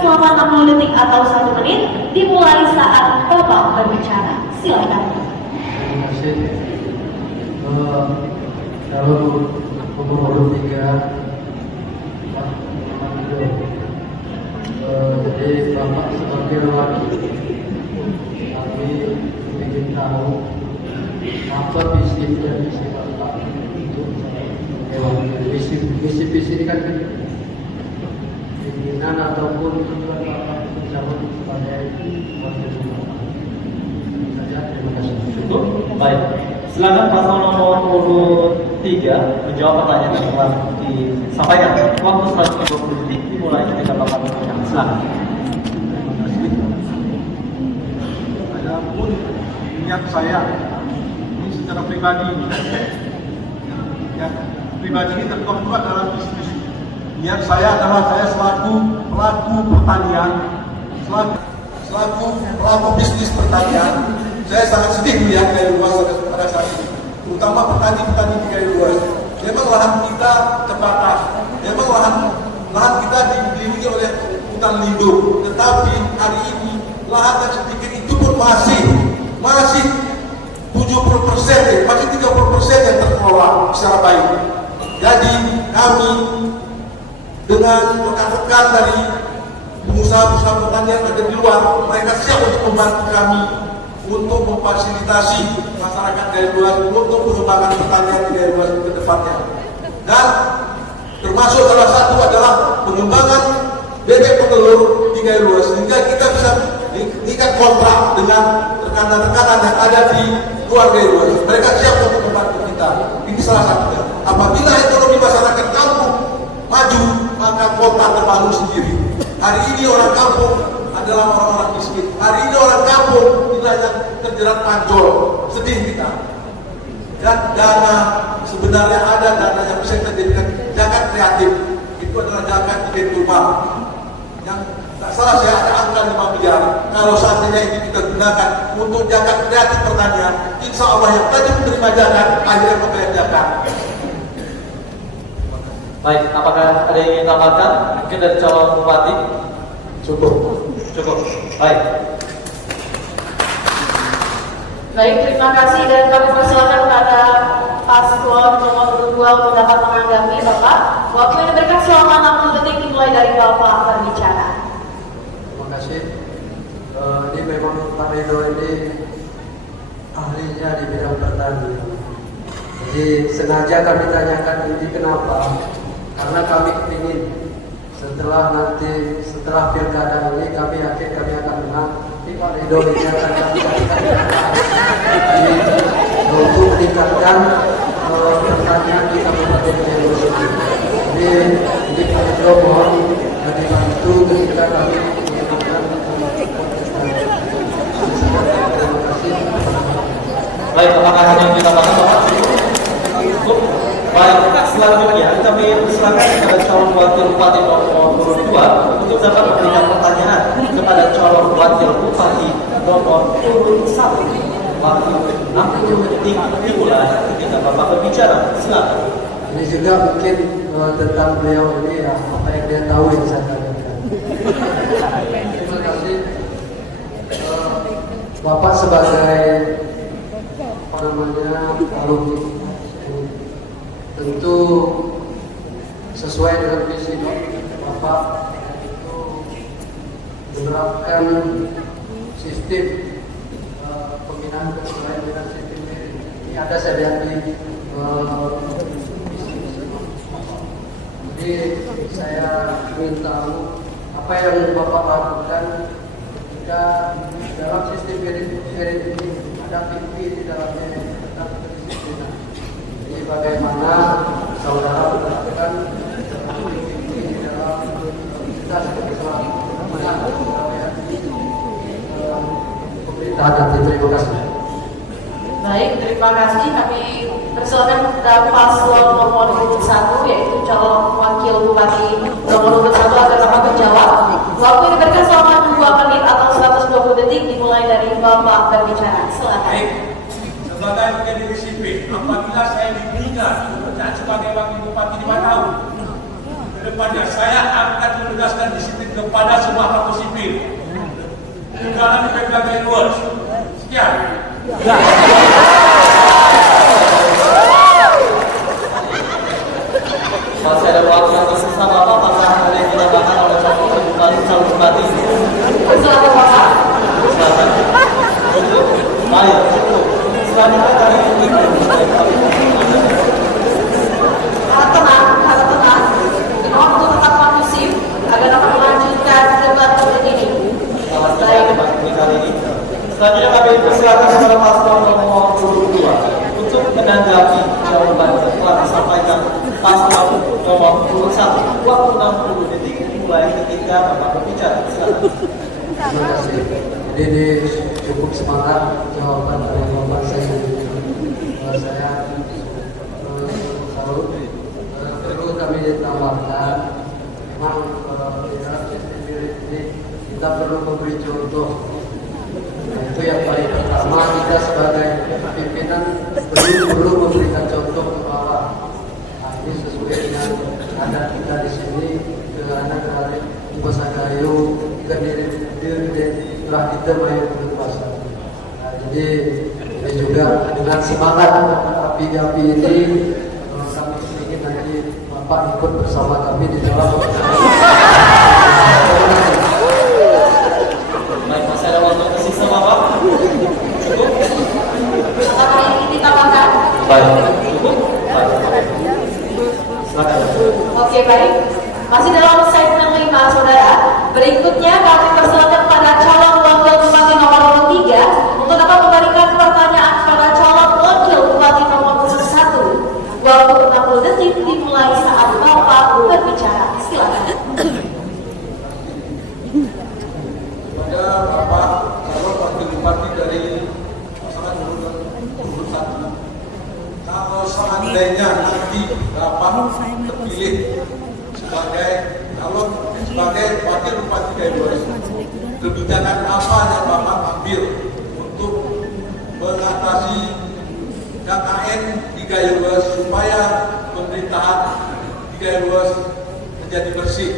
selama 60 detik atau 1 menit dimulai saat Bapak berbicara. Silakan. Terima kasih. Kalau nomor urut 3 Pak Mario, jadi Bapak sebagai wakil kami ingin tahu apa visi dan misi Bapak untuk visi ini kan keinginan ataupun tujuan Bapak bersama sebagai wakil Bapak. Saja, terima kasih. Cukup? Baik. Silakan paslon nomor urut 3 menjawab pertanyaan yang telah disampaikan. Waktu 120 detik dimulai ketika Bapak berbicara. Silakan. Adapun niat saya ini secara pribadi, yang pribadi ini terkuat dalam bisnis. Niat saya adalah saya selaku pelaku pertanian, selaku pelaku bisnis pertanian. Saya sangat sedih melihat gaya luas pada saat ini, terutama petani-petani di gaya luas. Memang lahan kita terbatas, memang lahan kita dikelilingi oleh hutan lindung, tetapi hari ini lahan yang sedikit itu pun masih 70%, masih 30% yang terkelola secara baik. Jadi kami dengan rekan-rekan dari pengusaha-pengusaha pertanian yang ada di luar, mereka siap untuk membantu kami untuk memfasilitasi masyarakat gaya luas untuk pengembangan pertanian di gaya luas ke depannya. Dan termasuk salah satu adalah pengembangan bebek petelur di gaya luas, sehingga kita bisa mengikat kontrak dengan rekan-rekan yang ada di luar gaya luas. Mereka siap untuk membantu kita. Ini salah satunya. Apabila ekonomi masyarakat kampung maju, maka kota terbangun sendiri. Hari ini orang kampung adalah orang-orang miskin. Hari ini orang kampung tidak yang terjerat pancol. Sedih kita. Dan dana sebenarnya ada dana yang bisa kita jadikan zakat kreatif. Itu adalah zakat di rumah. Yang tak salah saya ada angka 5 miliar. Kalau seandainya ini kita gunakan untuk zakat kreatif pertanian, insya Allah yang tadi menerima zakat akhirnya membayar zakat. Baik, apakah ada yang ingin tambahkan? Mungkin dari calon bupati? Cukup. Baik. Baik, terima kasih dan kami persilakan kepada paslon nomor 2 untuk dapat menanggapi Bapak. Waktu yang diberikan selama 60 detik dimulai dari Bapak berbicara. Terima kasih. Ini memang Pak Rido ini ahlinya di bidang pertanian. Jadi sengaja kami tanyakan ini kenapa? Karena kami ingin setelah pilkada ini kami yakin kami akan menang. Ini Pak Rido ini akan kami untuk meningkatkan pertanian di Kabupaten Jember. Jadi Pak Rido mohon dibantu ketika kami menentukan kontestasi. Terima kasih. Baik, apakah ada yang kita bahas Bapak? Cukup. Baik, selanjutnya kami persilakan kepada calon wakil bupati nomor 2 untuk dapat memberikan pertanyaan kepada calon wakil bupati nomor 1. Waktu 60 detik dimulai ketika Bapak berbicara. Silakan. Ini juga mungkin tentang beliau ini ya, apa yang dia tahu yang saya tanyakan. Terima kasih. Bapak sebagai alumni, tentu sesuai dengan visi Bapak itu menerapkan sistem pembinaan sesuai dengan sistem ini ada saya lihat di jadi saya ingin tahu apa yang Bapak lakukan jika dalam sistem kredit ini ada PP di dalamnya tentang kedisiplinan. Jadi bagaimana saudara menerapkan PP di dalam kita sebagai pemerintahan nanti. Terima kasih. Baik, terima kasih. Kami persilakan kepada paslon nomor 1 yaitu calon wakil bupati nomor 1 agar dapat menjawab. Waktu yang diberikan selama 2 menit atau 120 detik dimulai dari Bapak berbicara. Silakan. Baik, sebagai menjadi disiplin, apabila saya diberikan pekerjaan sebagai wakil bupati 5 tahun, Kedepannya saya akan menegaskan disiplin kepada semua aktor sipil dalam berbagai rules. Sekian. Masih ada waktu yang tersisa Bapak, apakah ada yang ditambahkan oleh calon bupati? Persilakan Bapak. Silakan. Cukup. Baik, cukup. Selanjutnya kami Harap tenang. Dimohon untuk tetap kondusif agar dapat melanjutkan debat publik ini. Selanjutnya kami persilakan kepada paslon nomor 22 untuk menanggapi jawaban yang telah disampaikan paslon nomor 21. Waktu 60 detik mulai ketika Bapak berbicara. Silakan. Terima kasih. Jadi ini cukup semangat jawaban dari Bapak saya. Saya salut. Perlu kami tambahkan, memang di dalam sistem ini kita perlu memberi contoh. Itu yang paling pertama, kita sebagai pimpinan perlu memberikan contoh ke bawah. Ini sesuai dengan adat kita di sini, karena kemarin di Pasagayo kita telah diterima berkuasa. Nah, jadi ini juga dengan semangat api-api ini kami ingin nanti Bapak ikut bersama kami di dalam. Baik, masih ada waktu yang tersisa Bapak? Cukup? Apakah ingin ditambahkan? Baik, cukup? Baik. Silakan. Oke, baik. Masih dalam segmen 5, saudara. Berikutnya kami persilakan pada calon wakil bupati nomor 3 untuk dapat memberikan pertanyaan kepada calon wakil bupati nomor 1. Waktu 60 detik dimulai saat Bapak berbicara. Silakan. Kepada Bapak calon wakil bupati dari pasangan nomor 1, kalau seandainya nanti Bapak terpilih sebagai wakil bupati Kailuas, kebijakan apa yang Bapak ambil untuk mengatasi KKN di Kailuas supaya pemerintahan di Kailuas menjadi bersih?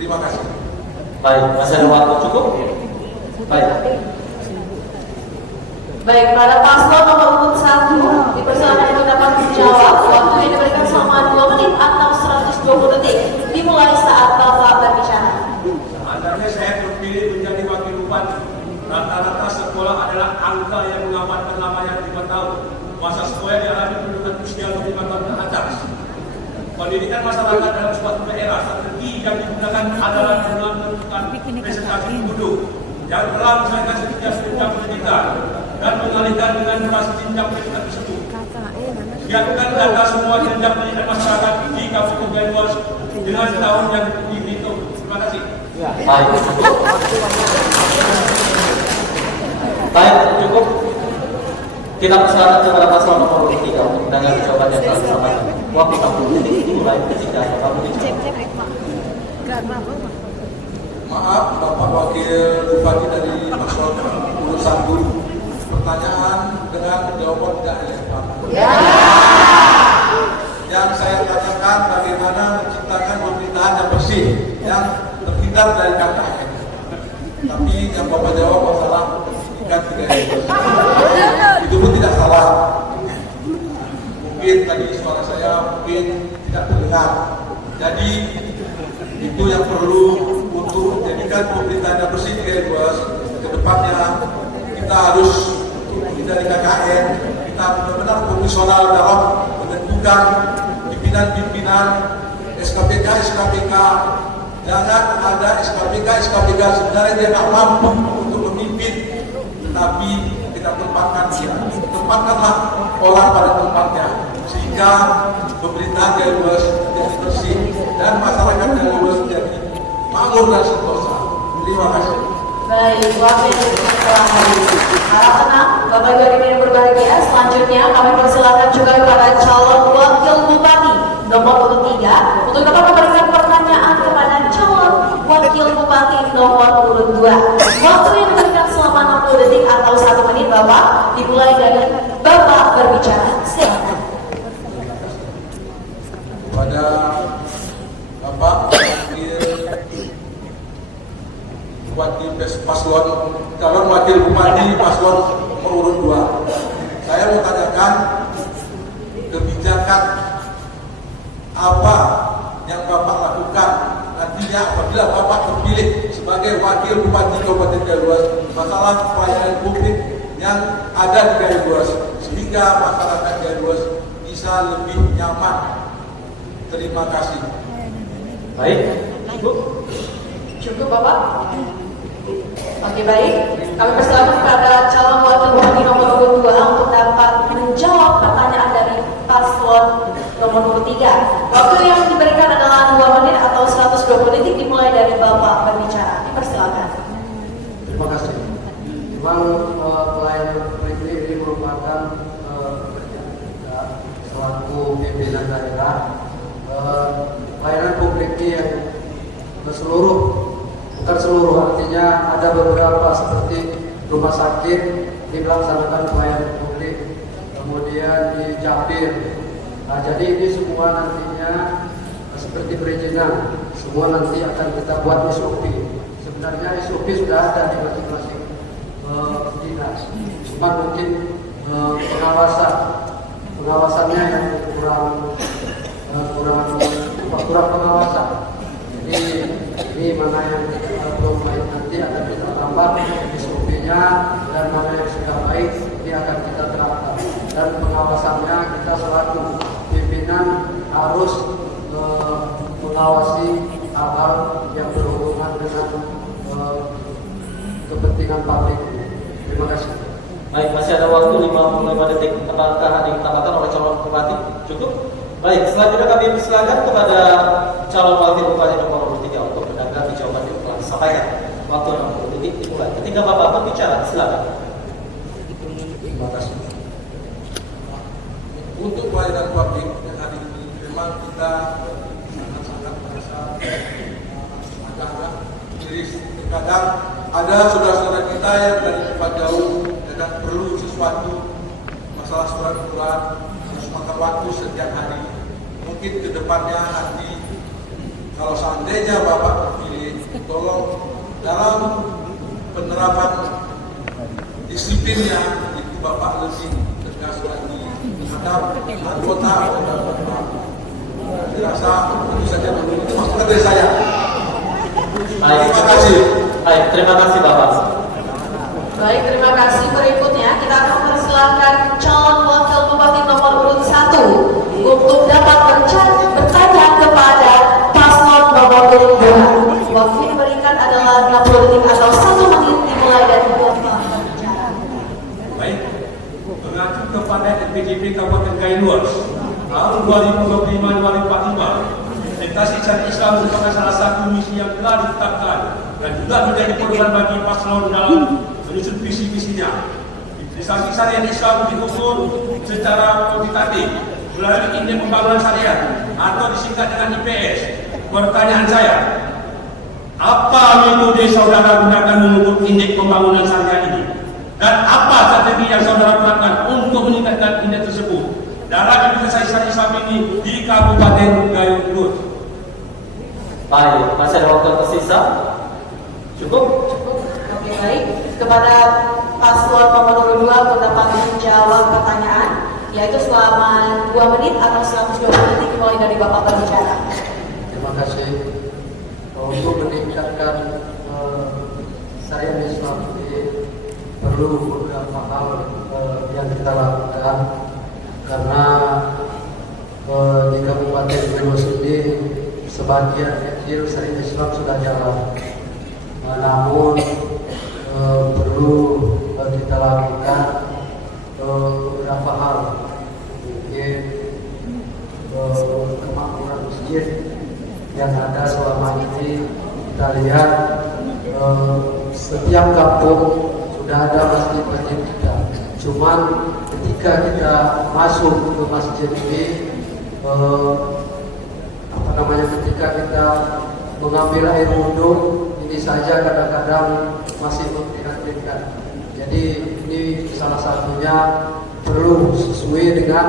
Terima kasih. Baik, masih ada waktu cukup? Baik. Baik, pada paslon nomor urut 1 dipersilakan untuk dapat menjawab. Waktu yang diberikan selama 2 menit atau 120 detik dimulai saat Bapak berbicara. Seandainya saya terpilih menjadi wakil bupati, rata-rata sekolah adalah angka yang mengamankan namanya 5 tahun. Masa sekolah dialami penduduk usia 5 tahun ke atas. Pendidikan masyarakat dalam suatu daerah, strategi yang digunakan adalah dengan menentukan presentasi penduduk yang telah menyelesaikan setiap jenjang pendidikan dan mengalihkan dengan beras jenjang pendidikan tersebut. Siapkan data semua jenjang pendidikan masyarakat di Kabupaten Kailuas dengan tahun yang dihitung. Terima kasih. Baik, cukup. Baik, cukup. Kita persilakan kepada paslon nomor 3 untuk mendengar jawaban yang telah disampaikan. Waktu 60 detik dimulai ketika Bapak berbicara. Maaf, Bapak Wakil Bupati dari paslon nomor 1, pertanyaan dengan jawaban tidak ya Pak. Yang saya tanyakan bagaimana menciptakan pemerintahan yang bersih, yang terhindar dari KKN. Tapi yang Bapak jawab masalah ikan tidak itu pun tidak salah. Mungkin tadi suara saya mungkin tidak terdengar. Jadi itu yang perlu untuk menjadikan pemerintahan yang bersih di Kailuas. Ke depannya kita harus untuk menghindari KKN, kita benar-benar profesional dalam menentukan pimpinan-pimpinan SKPK. Jangan ada SKPK sebenarnya dia tak mampu untuk memimpin, tetapi kita tempatkanlah orang pada tempatnya sehingga pemerintahan Kailuas menjadi bersih dan masyarakat Kailuas menjadi makmur dan sentosa. Terima kasih. Baik, wakil telah habis. Harap tenang, Bapak Ibu hadirin yang berbahagia. Selanjutnya kami persilakan juga kepada calon wakil bupati nomor urut 3 untuk dapat memberikan pertanyaan kepada calon wakil bupati nomor urut 2. Waktu yang diberikan selama 60 detik atau 1 menit Bapak, dimulai dari Bapak berbicara. Silakan. Pada paslon calon wakil bupati paslon nomor urut 2. Saya mau tanyakan kebijakan apa yang Bapak lakukan nantinya apabila Bapak terpilih sebagai wakil bupati Kabupaten Galuas, masalah pelayanan publik yang ada di Galuas sehingga masyarakat Galuas bisa lebih nyaman. Terima kasih. Baik, cukup. Cukup Bapak? Oke baik, kami persilakan kepada calon wakil bupati nomor urut 2 untuk dapat menjawab pertanyaan dari paslon nomor urut 3. Waktu yang diberikan adalah 2 menit atau 120 detik dimulai dari Bapak berbicara. Dipersilakan. Terima kasih. Memang pelayanan publik ini merupakan pekerjaan kita selaku pimpinan daerah. Pelayanan publik ini yang bukan seluruh, artinya ada beberapa seperti rumah sakit dilaksanakan pelayanan publik, kemudian di Japir. Nah, jadi ini semua nantinya seperti perizinan, semua nanti akan kita buat SOP. Sebenarnya SOP sudah ada di masing-masing dinas, cuma mungkin pengawasannya yang kurang pengawasan. Jadi ini mana yang belum baik nanti akan kita tambah SOP-nya, dan mana yang sudah baik ini akan kita terapkan. Dan pengawasannya kita selaku pimpinan harus mengawasi hal-hal yang berhubungan dengan kepentingan publik. Terima kasih. Baik, masih ada waktu 55 detik. Apakah ada yang ditambahkan oleh calon bupati? Cukup? Baik, selanjutnya kami persilakan kepada calon wakil bupati nomor urut 3 untuk menanggapi jawaban yang telah disampaikan. Waktu 60 detik dimulai. Ketika Bapak berbicara, silakan. Terima kasih. Untuk pelayanan publik yang hari ini memang kita sangat-sangat merasa agak miris. Kadang ada saudara-saudara kita yang dari tempat jauh dan perlu sesuatu masalah surat surat harus makan waktu setiap hari. Mungkin kedepannya nanti kalau seandainya Bapak terpilih, tolong dalam penerapan disiplinnya itu Bapak lebih tegas lagi terhadap anggota Bapak. Dirasa itu saja itu masukan dari saya. Terima kasih. Baik, terima kasih Bapak. Baik, terima kasih. Berikutnya kita akan persilakan calon wakil bupati nomor urut 1 untuk dapat bertanya kepada paslon nomor urut 2. Waktu yang diberikan adalah 60 detik atau 1 menit dimulai dari Bapak berbicara. Baik, mengacu kepada LPJP Kabupaten Galuas tahun 2025-2045, Orientasi Syariah Islam merupakan salah satu misi yang telah ditetapkan dan juga menjadi pedoman bagi paslon dalam menyusun visi-misinya. Orientasi Syariah Islam diukur secara kuantitatif melalui Indeks Pembangunan Syariah atau disingkat dengan IPS. Pertanyaan saya, apa metode saudara gunakan mengukur Indeks Pembangunan Syariah ini? Dan apa strategi yang saudara gunakan untuk meningkatkan indeks tersebut dalam Orientasi Syariah Islam ini di Kabupaten Galuas? Baik, masih ada waktu tersisa. Cukup? Oke, baik. Kepada paslon nomor urut 2 untuk dapat menjawab pertanyaan, yaitu selama 2 menit atau 120 detik dimulai dari Bapak berbicara. Terima kasih. Untuk meningkatkan syariat Islam ini perlu beberapa hal yang kita lakukan, karena di Kabupaten Galuas ini sebagian kecil syariat Islam sudah jalan, namun perlu kita lakukan beberapa hal. Mungkin kemakmuran masjid yang ada selama ini, kita lihat setiap kampung sudah ada masjid-masjid kita. Cuman ketika kita masuk ke masjid ini, ketika kita mengambil air wudhu, ini saja kadang-kadang masih memprihatinkan. Jadi ini salah satunya perlu sesuai dengan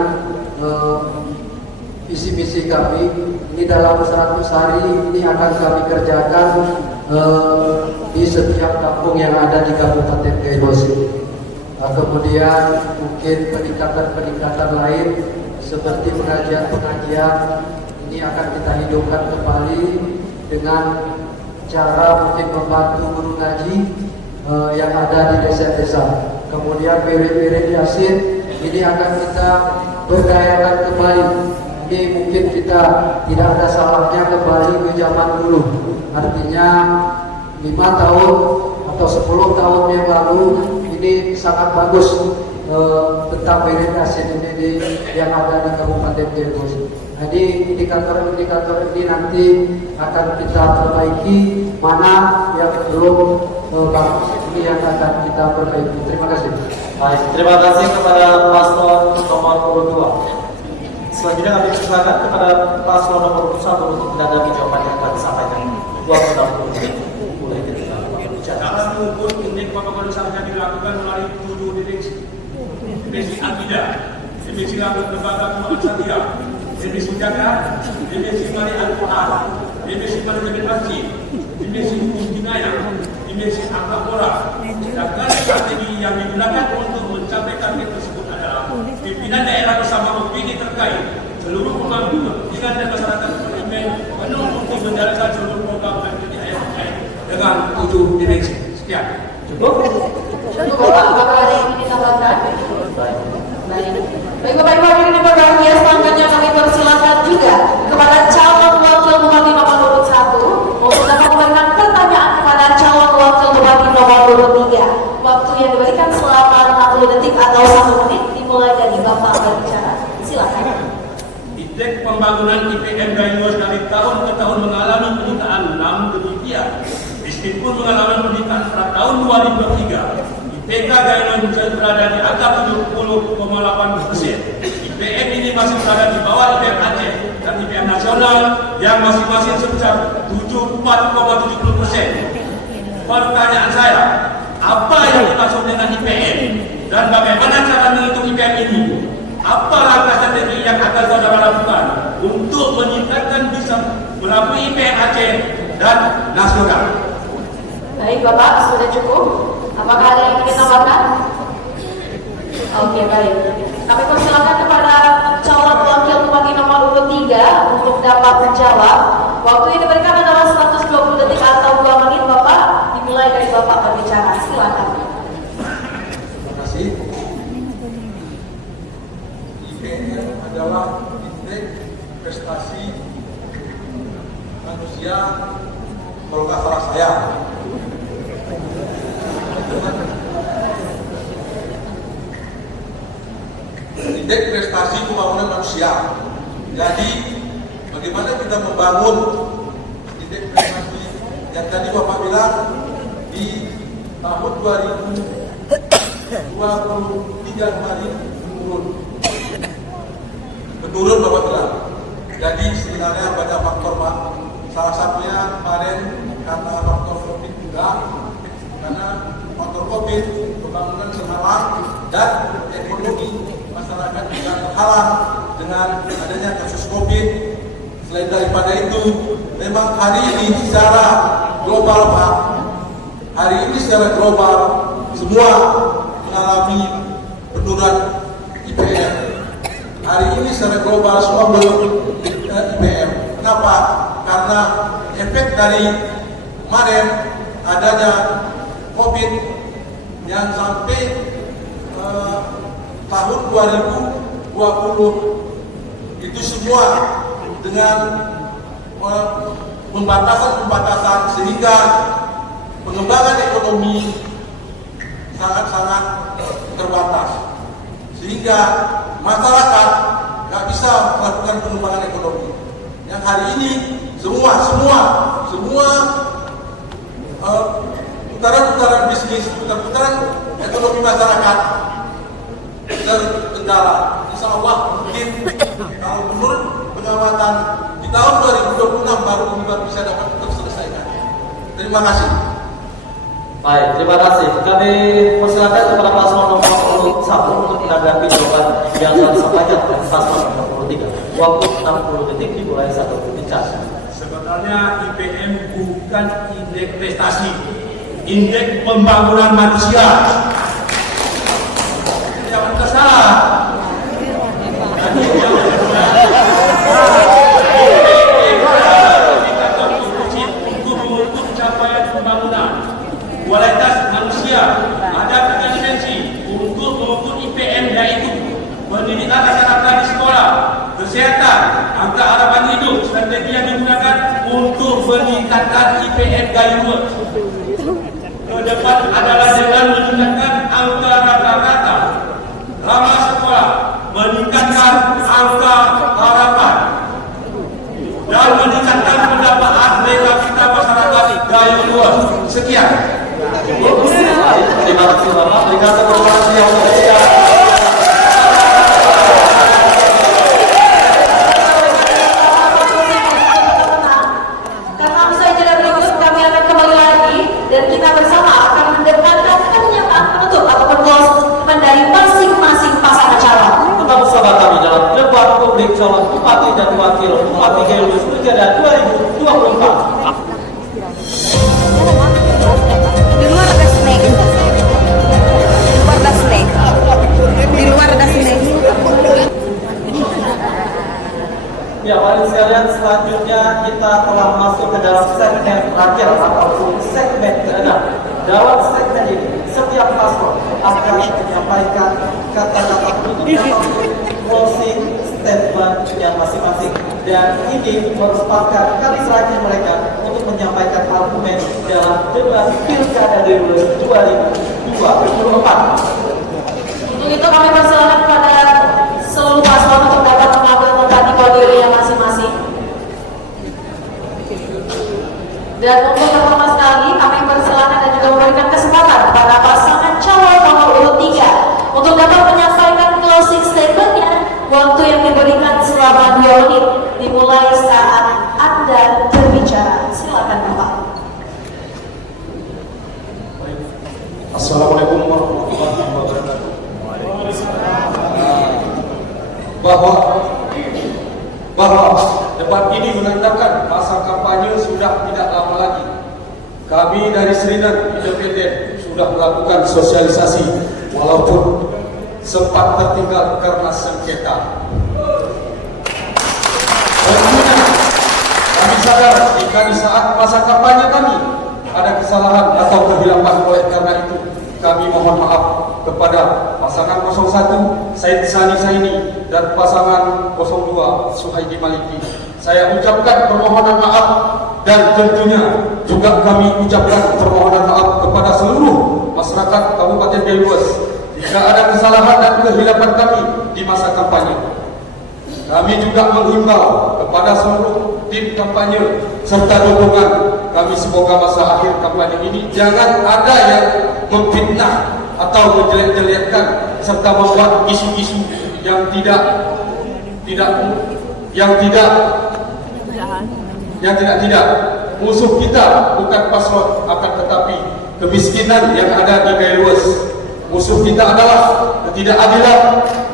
visi misi kami. Ini dalam 100 hari ini akan kami kerjakan di setiap kampung yang ada di Kabupaten Gayo. Kemudian mungkin peningkatan lain seperti pengajian-pengajian ini akan kita hidupkan kembali dengan cara mungkin membantu guru ngaji yang ada di desa-desa. Kemudian wirid-wirid Yasin ini akan kita berdayakan kembali. Ini mungkin kita tidak ada salahnya kembali ke zaman dulu. Artinya 5 tahun atau 10 tahun yang lalu ini sangat bagus tentang wirid Yasin ini yang ada di Kabupaten Gayo. Jadi indikator-indikator ini nanti akan kita perbaiki, mana yang belum bagus ini yang akan kita perbaiki. Terima kasih. Baik, terima kasih kepada paslon nomor 2. Selanjutnya kami persilakan kepada paslon nomor 1 untuk menanggapi jawaban yang telah disampaikan. 20 menit. Boleh kita bicara. Dalam mengukur indeks pembangunan usaha dilakukan melalui 7 divisi. Divisi akidah, divisi lembaga keuangan syariah, divisi jaga, divisi mari Al-Quran, divisi manajemen masjid, divisi hukum jinayah, divisi akhlak moral. Sedangkan strategi yang digunakan untuk mencapai target tersebut adalah pimpinan daerah bersama opini terkait seluruh pemangku kepentingan dan masyarakat berpemimpin penuh untuk menjalankan seluruh program aktiviti AFI dengan 7 divisi. Sekian. Cukup? Cukup Bapak, apakah ada yang ingin ditambahkan? Baik. Baik Bapak Ibu hadirin yang berbahagia, selanjutnya kami persilakan juga kepada calon wakil bupati nomor urut 1 untuk dapat memberikan pertanyaan kepada calon wakil bupati nomor urut 3. Waktu yang diberikan selama 60 detik atau 1 menit dimulai dari Bapak berbicara. Silakan. Indeks pembangunan IPM Gayo dari tahun ke tahun mengalami peningkatan 6 demikian. Meskipun mengalami peningkatan pada tahun 2023. IPK Gayo berada di angka 70,8%. IPM ini masih berada di bawah IPM Aceh dan IPM nasional yang masing-masing sebesar 74,70%. Pertanyaan saya, apa yang dimaksud dengan IPM dan bagaimana cara menghitung IPM ini? Apa langkah strategi yang akan saudara lakukan untuk meningkatkan bisa melalui IPM Aceh dan nasional? Baik Bapak, sudah cukup? Apakah ada yang ingin ditambahkan? Oke, baik. Kami persilakan kepada calon wakil bupati nomor urut 3 untuk dapat menjawab. Waktu yang diberikan adalah 120 detik atau 2 menit Bapak. Dimulai dari Bapak berbicara. Silakan. Terima kasih. IPM adalah indeks prestasi manusia, kalau nggak salah saya. Indeks prestasi pembangunan manusia. Jadi bagaimana kita membangun indeks prestasi yang tadi Bapak bilang di tahun 2023 kemarin menurun Bapak bilang. Jadi sebenarnya banyak faktor Pak. Salah satunya kemarin karena faktor COVID juga, karena faktor COVID pembangunan terhalang dan ekonomi masyarakat juga terhalang dengan adanya kasus COVID. Selain daripada itu, memang hari ini secara global Pak, hari ini secara global semua mengalami penurunan IPM. Hari ini secara global semua menurun IPM. Kenapa? Karena efek dari kemarin adanya COVID yang sampai tahun 2020 itu semua dengan pembatasan sehingga pengembangan ekonomi sangat-sangat terbatas, sehingga masyarakat nggak bisa melakukan pengembangan ekonomi. Yang hari ini semua putaran bisnis, putaran ekonomi masyarakat terkendala. Insya Allah mungkin kalau menurut pengamatan di tahun 2026 baru ini bisa dapat terselesaikan. Terima kasih. Baik, terima kasih. Kami persilakan kepada paslon nomor 1 untuk menanggapi jawaban yang telah disampaikan oleh paslon nomor 3. Waktu 60 detik dimulai saat berbicara. Sebenarnya IPM bukan indeks prestasi, indeks pembangunan manusia. Jangan tersalah. Untuk mengukur capaian pembangunan kualitas manusia ada 3 dimensi untuk mengukur IPM, yaitu pendidikan rata-rata di sekolah, kesehatan, angka harapan hidup. Strategi yang digunakan untuk meningkatkan IPM gayuan ke depan adalah dengan meningkatkan angka rata-rata ramah sekolah, meningkatkan angka harapan, dan meningkatkan pendapatan mereka kita masyarakat gayuan. Sekian. Terima kasih Bapak. Berikan tepuk tangan yang meriah. Karena usai jeda berikut kami akan kembali lagi dan kita bersama akan mendengarkan pernyataan penutup ataupun closing dari masing-masing pasangan calon. Tetap bersama kami dalam debat publik calon bupati dan wakil bupati Galuh Pilkada 2024. Di luar ada snake. Di luar ada snake. Di luar ada snake. Ya, baik sekalian, selanjutnya kita telah masuk ke dalam segmen terakhir ataupun segmen ke-6. Dalam segmen ini, setiap paslon akan menyampaikan kata-kata penutup ataupun closing statement yang masing-masing. Dan ini merupakan kali terakhir mereka untuk menyampaikan argumen dalam debat Pilkada 2024. Untuk itu kami persilakan kepada seluruh paslon untuk dapat mengambil tempat di podiumnya masing-masing. Dan untuk pertama sekali kami persilakan dan juga memberikan kesempatan kepada pasangan calon nomor urut 3 untuk dapat menyampaikan closing statementnya. Waktu yang diberikan selama 2 menit dimulai saat Anda berbicara. Silakan Bapak. Assalamualaikum warahmatullahi wabarakatuh. Bahwa debat ini menandakan masa kampanye sudah tidak lama lagi. Kami dari Serinan Independen sudah melakukan sosialisasi walaupun sempat tertinggal karena sengketa. Tentunya kami sadar jika di saat masa kampanye kami ada kesalahan atau kehilapan, oleh karena itu kami mohon maaf kepada pasangan 01 Said Sani Saini dan pasangan 02 Suhaidi Maliki. Saya ucapkan permohonan maaf dan tentunya juga kami ucapkan permohonan maaf kepada seluruh masyarakat Kabupaten Galuh jika ada kesalahan dan kehilapan kami di masa kampanye. Kami juga menghimbau kepada seluruh tim kampanye serta dukungan kami, semoga masa akhir kampanye ini jangan ada yang memfitnah atau menjelek-jelekkan serta membuat isu-isu yang tidak musuh kita bukan paslon, akan tetapi kemiskinan yang ada di Galuh. Musuh kita adalah ketidakadilan,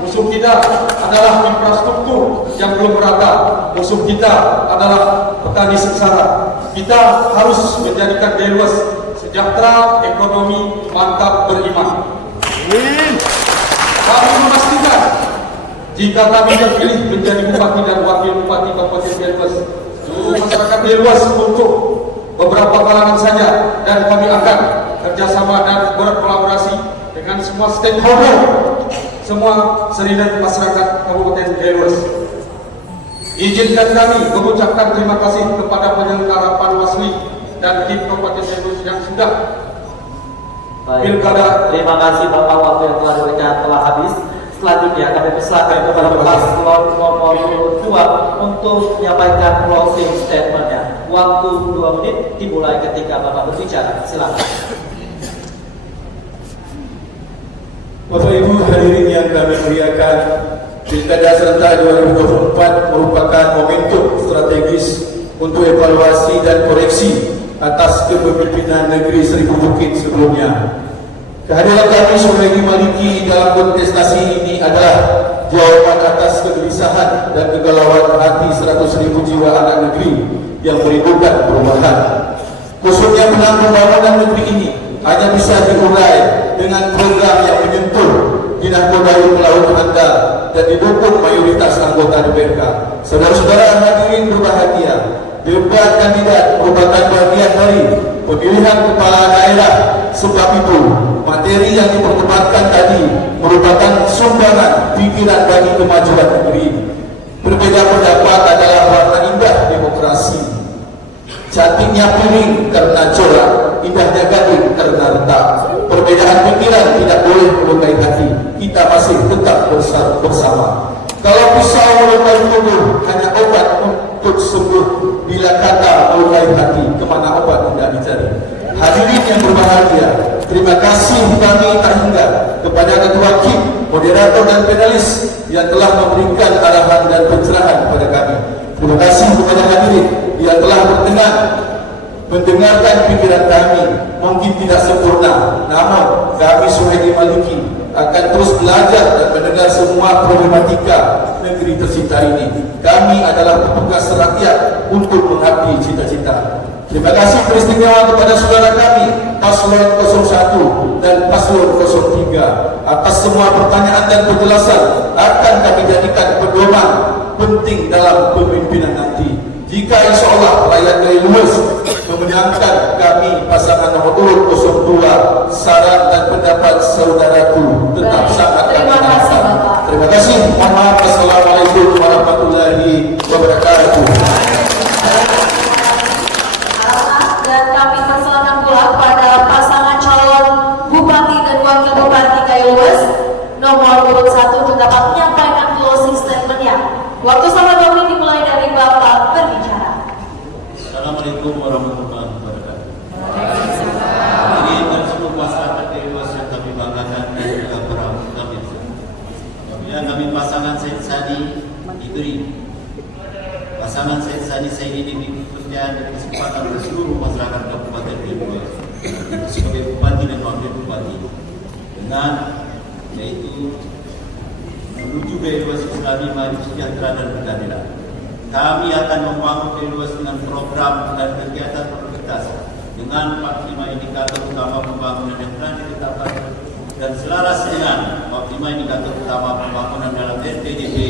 musuh kita adalah infrastruktur yang belum merata, musuh kita adalah petani sengsara. Kita harus menjadikan Galuh sejahtera, ekonomi, mantap, beriman. Kami memastikan jika kami terpilih menjadi bupati dan wakil bupati Kabupaten Galuh, seluruh masyarakat Galuh untuk beberapa kalangan saja, dan kami akan kerjasama dan berkolaborasi dengan semua stakeholder, semua Serinan masyarakat Kabupaten Galuh. Izinkan kami mengucapkan terima kasih kepada penyelenggara Panwasli dan tim Kabupaten Galuh yang sudah pilkada. Terima kasih Bapak, waktu yang telah diberikan telah habis. Selanjutnya kami persilakan kepada paslon nomor 2 untuk menyampaikan closing statementnya. Waktu 2 menit dimulai ketika Bapak berbicara. Silakan. Bapak Ibu hadirin yang kami muliakan, Pilkada serentak 2024 merupakan momentum strategis untuk evaluasi dan koreksi atas kepemimpinan negeri Seribu Bukit sebelumnya. Kehadiran kami Suhaidi Maliki dalam kontestasi ini adalah jawaban atas kegelisahan dan kegalauan hati 100.000 jiwa anak negeri yang merindukan perubahan. Khususnya pembangunan negeri ini hanya bisa diurai dengan program yang menyentuh dinahkodai pelaut handal dan didukung mayoritas anggota DPRK. Saudara-saudara hadirin berbahagia, debat kandidat merupakan bagian dari pemilihan kepala daerah. Sebab itu, materi yang diperdebatkan tadi merupakan sumbangan pikiran bagi kemajuan negeri. Berbeda pendapat adalah warna indah demokrasi. Cantiknya piring karena corak, indahnya gading karena retak. Perbedaan pikiran tidak boleh melukai hati. Kita masih tetap bersama. Kalau pisau melukai tubuh, hanya obat untuk sembuh. Bila kata melukai hati, kemana obat tidak dicari. Hadirin yang berbahagia, terima kasih kami tak hingga kepada Ketua KIP, moderator dan panelis yang telah memberikan arahan dan pencerahan kepada kami. Terima kasih kepada hadirin yang telah mendengarkan pikiran kami. Mungkin tidak sempurna, namun kami Suhaidi Maliki akan terus belajar dan mendengar semua problematika negeri tercinta ini. Kami adalah petugas rakyat untuk mengabdi cita-cita. Terima kasih teristimewa kepada saudara kami Paslon 01 dan Paslon 03 atas semua pertanyaan dan penjelasan akan kami jadikan pedoman penting dalam pemimpinan nanti. Jika insya Allah rakyat dari luas memenangkan kami pasangan nomor urut 02, saran dan pendapat saudaraku tetap sangat kami harapkan. Terima kasih. Mohon maaf. Assalamualaikum warahmatullahi wabarakatuh. Dan kami persilakan pula kepada pasangan calon Bupati dan Wakil Bupati Kayuwas nomor urut 1 untuk dapat menyampaikan closing statement-nya. Waktu sama 2 menit dimulai dari Bapak berbicara. Assalamualaikum warahmatullahi wabarakatuh. Ini dan semua masyarakat Kayuwas yang kami banggakan dan juga para kami. Kami pasangan Said Sani diberi pasangan Said Sani ini diberi kepercayaan dan kesempatan ke seluruh masyarakat Kabupaten Kayuwas sebagai Bupati dan Wakil Bupati dengan yaitu menuju Kayuwas Islami maju sejahtera dan berkeadilan. Kami akan membangun Kayuwas dengan program dan kegiatan prioritas dengan 45 indikator utama pembangunan yang telah ditetapkan dan selaras dengan 45 indikator utama pembangunan dalam RPJMD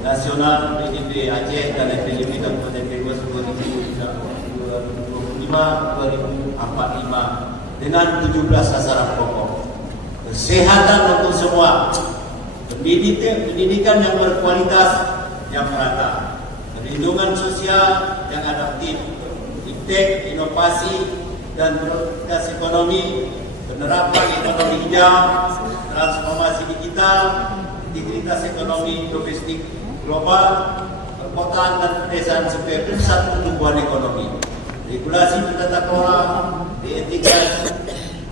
nasional, PJMD Aceh dan RPJMD Kabupaten Kayuwas 2025-2045 dengan 17 sasaran pokok. Kesehatan untuk semua, pendidikan yang berkualitas yang merata, perlindungan sosial yang adaptif, iptek, inovasi dan prioritas ekonomi, penerapan ekonomi hijau, transformasi digital, integritas ekonomi domestik global, perkotaan dan pedesaan sebagai pusat pertumbuhan ekonomi, regulasi tata kelola, diintegrasi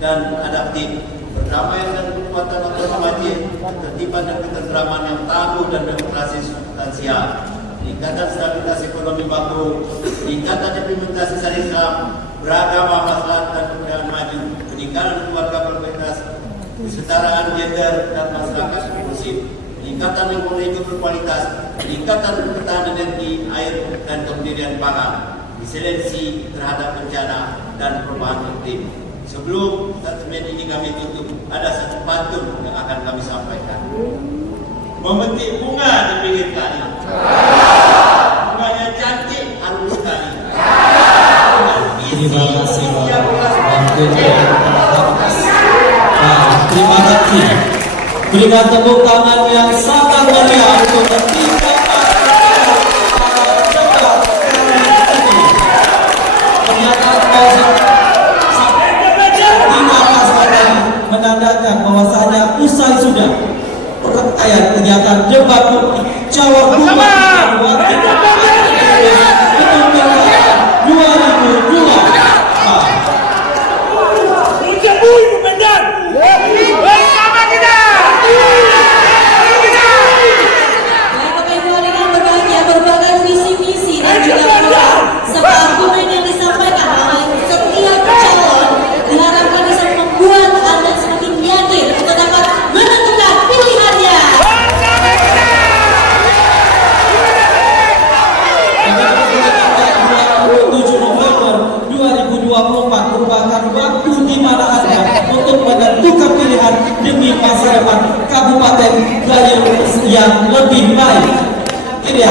dan adaptif, perdamaian dan kekuatan otonomi, ketertiban dan ketentraman yang tangguh dan demokrasi substansial, peningkatan stabilitas ekonomi makro, peningkatan implementasi syariat Islam, beragama maslahat dan kebudayaan maju, peningkatan keluarga berkualitas, kesetaraan gender dan masyarakat inklusif, peningkatan lingkungan hidup berkualitas, peningkatan ketahanan energi, air dan kemandirian pangan, resiliensi terhadap bencana dan perubahan iklim. Sebelum statement ini kami tutup, ada satu pantun yang akan kami sampaikan. Memetik bunga di pinggir kali, bunganya cantik, halus sekali. Terima kasih terima kasih. Berikan tepuk tangan yang sangat meriah untuk ketiga menandakan bahwasanya usai sudah rangkaian kegiatan debat jawab Bupati Wakil Bupati untuk pilkada 2024.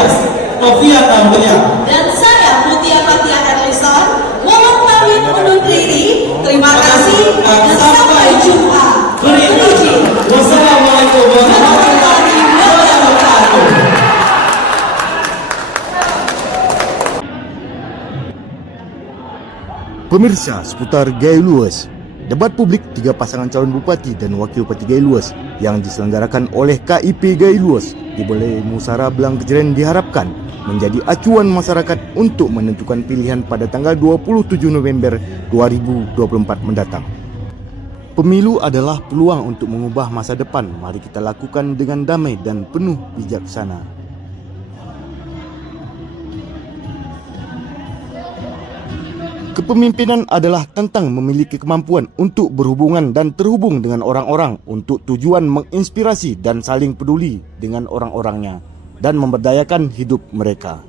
Ilyas, Noviana Mulia. Dan saya Mutia Fatia Erlison, mohon pamit undur diri. Terima kasih dan sampai jumpa. Beri. Wassalamualaikum warahmatullahi wabarakatuh. Pemirsa, seputar Gaya Luas, debat publik 3 pasangan calon bupati dan wakil bupati Gaya Luas yang diselenggarakan oleh KIP Gaya Luas di Balai Musara Belang Kejeren diharapkan menjadi acuan masyarakat untuk menentukan pilihan pada tanggal 27 November 2024 mendatang. Pemilu adalah peluang untuk mengubah masa depan. Mari kita lakukan dengan damai dan penuh bijaksana. Kepemimpinan adalah tentang memiliki kemampuan untuk berhubungan dan terhubung dengan orang-orang untuk tujuan menginspirasi dan saling peduli dengan orang-orangnya dan memberdayakan hidup mereka.